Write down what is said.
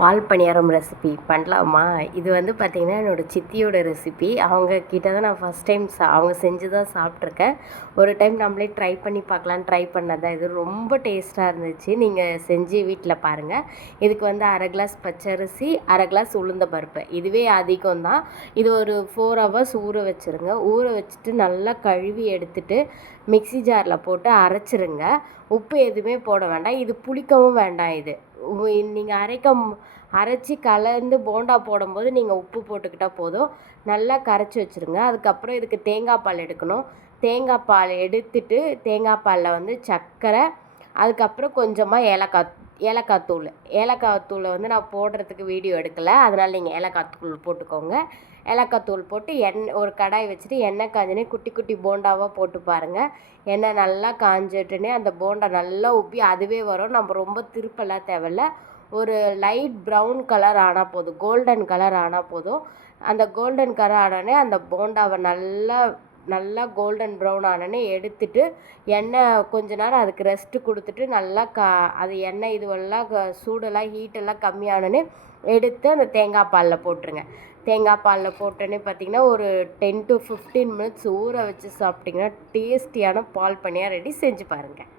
பால் பணியாரம் recipe பண்ணலாமா? இது வந்து பார்த்திங்கன்னா என்னோடய சித்தியோட ரெசிபி. அவங்க கிட்ட தான் நான் ஃபஸ்ட் டைம் அவங்க செஞ்சு தான் சாப்பிட்ருக்கேன். ஒரு டைம் நம்மளே ட்ரை பண்ணி பார்க்கலான்னு ட்ரை பண்ணது தான். இது ரொம்ப டேஸ்ட்டாக இருந்துச்சு. நீங்கள் செஞ்சு வீட்டில் பாருங்கள். இதுக்கு வந்து 1/2 கிளாஸ் பச்சரிசி, 1/2 கிளாஸ் உளுந்த பருப்பு. இதுவே அதிகம் தான். இது ஒரு 4 ஹவர்ஸ் ஊற வச்சுருங்க. ஊற வச்சுட்டு நல்லா கழுவி எடுத்துட்டு மிக்ஸி ஜாரில் போட்டு அரைச்சிருங்க. உப்பு எதுவுமே போட வேண்டாம். இது புளிக்கவும் வேண்டாம். இது நீங்கள் அரைச்சி கலந்து போண்டா போடும்போது நீங்கள் உப்பு போட்டுக்கிட்டால் போதும். நல்லா கரைச்சி வச்சுருங்க. அதுக்கப்புறம் இதுக்கு தேங்காய் பால் எடுக்கணும். தேங்காய் பால் எடுத்துட்டு தேங்காய் பாலில் வந்து சர்க்கரை, அதுக்கப்புறம் கொஞ்சமாக ஏலக்காய் தூளை வந்து நான் போடுறதுக்கு வீடியோ எடுக்கலை, அதனால் நீங்கள் ஏலக்காய் தூள் போட்டுக்கோங்க. ஏலக்காய் தூள் போட்டு ஒரு கடாய் வச்சுட்டு எண்ணெய் காஞ்சினே குட்டி குட்டி போண்டாவாக போட்டு பாருங்கள். எண்ணெய் நல்லா காஞ்சிட்டுனே அந்த போண்டா நல்லா உப்பி அதுவே வரும். நம்ம ரொம்ப திருப்பெல்லாம் தேவையில்ல. ஒரு லைட் ப்ரௌன் கலர் ஆனால் போதும், கோல்டன் கலர் ஆனால் போதும். அந்த கோல்டன் கலர் ஆனோடனே அந்த போண்டாவை நல்லா கோல்டன் ப்ரௌன் ஆனோடனே எடுத்துட்டு எண்ணெய் கொஞ்ச நேரம் அதுக்கு ரெஸ்ட்டு கொடுத்துட்டு நல்லா அது எண்ணெய் இதுவெல்லாம் சூடெல்லாம் ஹீட்டெல்லாம் கம்மியானோடனே எடுத்து அந்த தேங்காய் பாலில் போட்டுருங்க. தேங்காய் பாலில் போட்டோன்னே பார்த்திங்கன்னா ஒரு 10 to 15 மினிட்ஸ் ஊற வச்சு சாப்பிட்டிங்கன்னா டேஸ்டியான பால் பணியாரம் ரெடி. செஞ்சு பாருங்கள்.